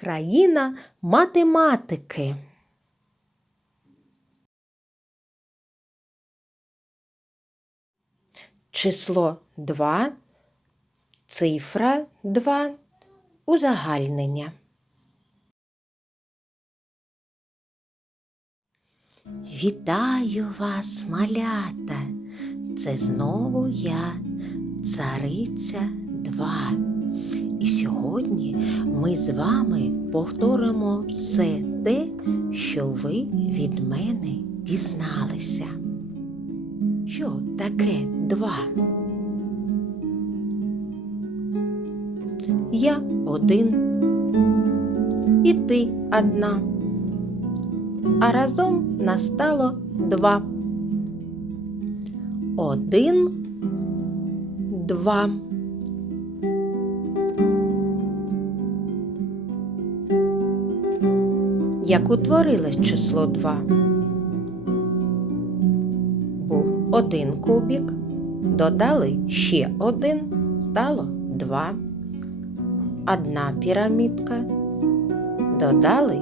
країна математики. Число 2, цифра 2, узагальнення. Вітаю вас, малята! Це знову я, цариця 2. І сьогодні ми з вами повторимо все те, що ви від мене дізналися. Що таке два? Я один, і ти одна, а разом настало два. Один, два. Як утворилось число два? Був один кубік, додали ще один, стало два. Одна пірамідка, додали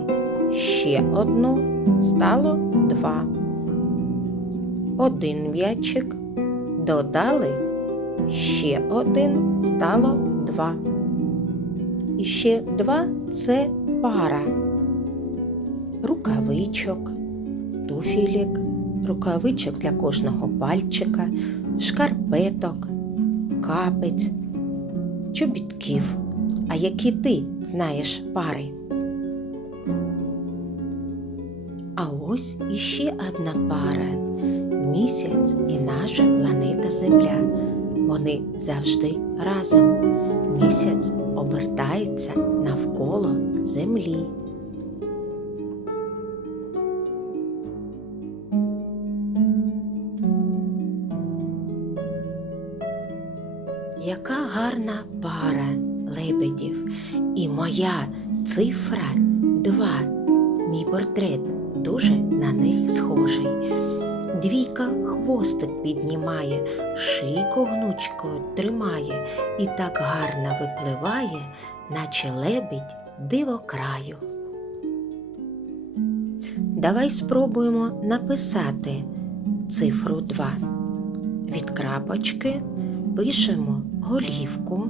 ще одну, стало два. Один м'ячик, додали ще один, стало два. І ще два це пара. Рукавичок, туфілік, рукавичок для кожного пальчика, шкарпеток, капець, чобітків. А які ти знаєш пари? А ось іще одна пара місяць і наша планета Земля. Вони завжди разом. Місяць обертається навколо Землі. Яка гарна пара лебедів. І моя цифра два. Мій портрет дуже на них схожий. Двійка хвостик піднімає, шийку гнучкою тримає і так гарно випливає, наче лебідь диво краю. Давай спробуємо написати цифру 2. Від крапочки пишемо голівку.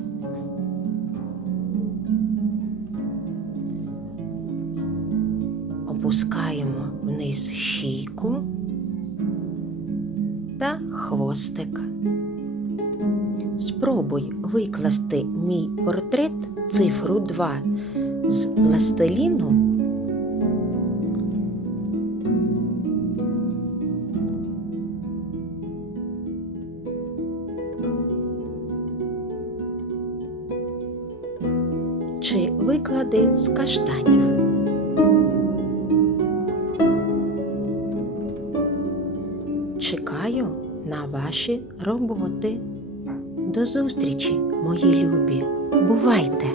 Опускаємо вниз щійку та хвостик. Спробуй викласти мій портрет цифру 2 з пластиліну. Чи виклади з каштанів. Чекаю на ваші роботи. До зустрічі, мої любі. Бувайте!